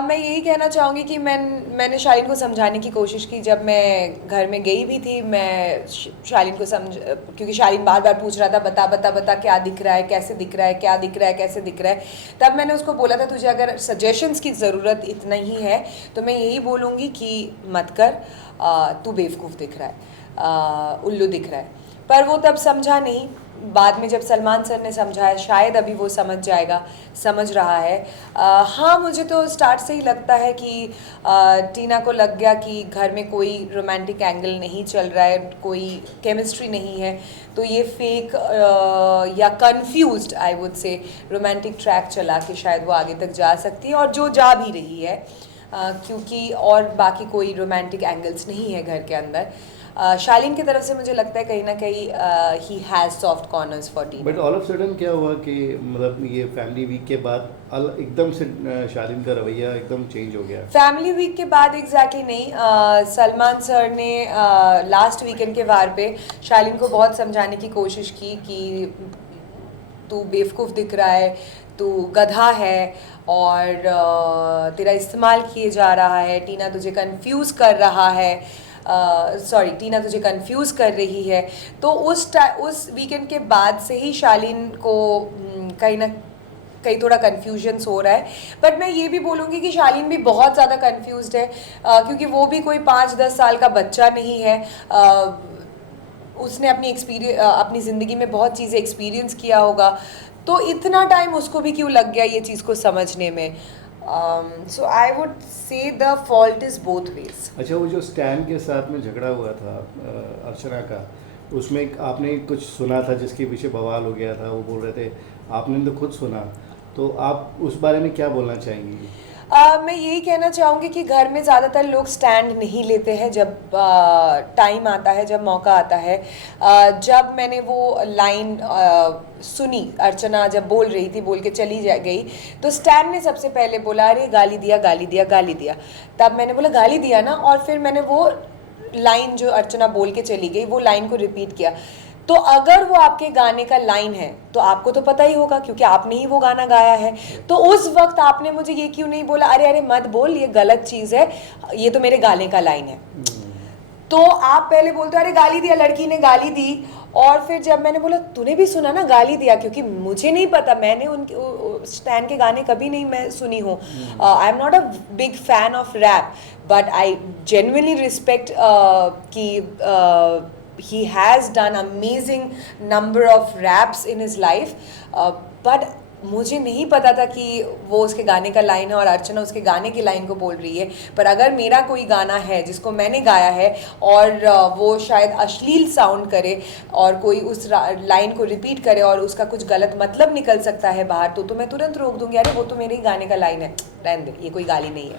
मैं यही कहना चाहूँगी कि मैंने शालीन को समझाने की कोशिश की। जब मैं घर में गई भी थी, मैं शालीन को क्योंकि शालीन बार बार पूछ रहा था, बता बता बता क्या दिख रहा है, कैसे दिख रहा है, क्या दिख रहा है, कैसे दिख रहा है। तब मैंने उसको बोला था, तुझे अगर सजेशंस की ज़रूरत इतना ही है तो मैं यही बोलूँगी कि मत कर, तू बेवकूफ़ दिख रहा है, उल्लू दिख रहा है। पर वो तब समझा नहीं। बाद में जब सलमान सर ने समझाया, शायद अभी वो समझ जाएगा, समझ रहा है। हाँ, मुझे तो स्टार्ट से ही लगता है कि टीना को लग गया कि घर में कोई रोमांटिक एंगल नहीं चल रहा है, कोई केमिस्ट्री नहीं है, तो ये फेक या कंफ्यूज्ड आई वुड से रोमांटिक ट्रैक चला के शायद वो आगे तक जा सकती है, और जो जा भी रही है, क्योंकि और बाकी कोई रोमांटिक एंगल्स नहीं है घर के अंदर। शालीन की तरफ से मुझे लगता है कहीं ना कहीं he has soft corners for Tina. But all of sudden क्या हुआ कि मतलब ये फैमिली वीक के बाद एकदम से शालीन का रवैया एकदम चेंज हो गया? फैमिली वीक के बाद एग्जैक्टली नहीं। सलमान सर ने लास्ट वीकेंड के वार पे शालीन को बहुत समझाने की कोशिश की कि तू बेवकूफ़ दिख रहा है, तू गधा है, और तेरा इस्तेमाल किए जा रहा है, टीना तुझे कंफ्यूज कर रहा है, टीना तुझे कंफ्यूज कर रही है। तो उस वीकेंड के बाद से ही शालीन को कहीं ना कहीं थोड़ा कन्फ्यूजन्स हो रहा है। बट मैं ये भी बोलूँगी कि शालीन भी बहुत ज़्यादा कन्फ्यूज्ड है, क्योंकि वो भी कोई 5-10 साल का बच्चा नहीं है। उसने अपनी ज़िंदगी में बहुत चीज़ें एक्सपीरियंस किया होगा, तो इतना टाइम उसको भी क्यों लग गया ये चीज़ को समझने में। So I would say the fault is both ways. अच्छा, वो जो स्टैन के साथ में झगड़ा हुआ था अर्चना का, उसमें आपने कुछ सुना था जिसके पीछे बवाल हो गया था, वो बोल रहे थे, आपने तो खुद सुना, तो आप उस बारे में क्या बोलना चाहेंगी? मैं यही कहना चाहूँगी कि घर में ज़्यादातर लोग स्टैंड नहीं लेते हैं जब टाइम आता है, जब मौका आता है। जब मैंने वो लाइन सुनी, अर्चना जब बोल रही थी, बोल के चली गई, तो स्टैंड ने सबसे पहले बोला, अरे गाली दिया गाली दिया गाली दिया। तब मैंने बोला गाली दिया ना, और फिर मैंने वो लाइन जो अर्चना बोल के चली गई, वो लाइन को रिपीट किया। तो अगर वो आपके गाने का लाइन है तो आपको तो पता ही होगा, क्योंकि आपने ही वो गाना गाया है। तो उस वक्त आपने मुझे ये क्यों नहीं बोला, अरे अरे मत बोल, ये गलत चीज़ है, ये तो मेरे गाने का लाइन है। तो आप पहले बोलते हो अरे गाली दिया, लड़की ने गाली दी, और फिर जब मैंने बोला तूने भी सुना ना गाली दिया, क्योंकि मुझे नहीं पता, मैंने उनके स्टैन के गाने कभी नहीं मैं सुनी हूँ। I am not a big fan of rap, but I genuinely respect कि he has done amazing number of raps in his life, but मुझे नहीं पता था कि वो उसके गाने का लाइन है और अर्चना उसके गाने की लाइन को बोल रही है। पर अगर मेरा कोई गाना है जिसको मैंने गाया है और वो शायद अश्लील साउंड करे और कोई उस लाइन को रिपीट करे और उसका कुछ गलत मतलब निकल सकता है बाहर, तो मैं तुरंत रोक दूंगी, अरे वो तो मेरे ही गाने का लाइन है, रहने दे, ये कोई गाली नहीं है।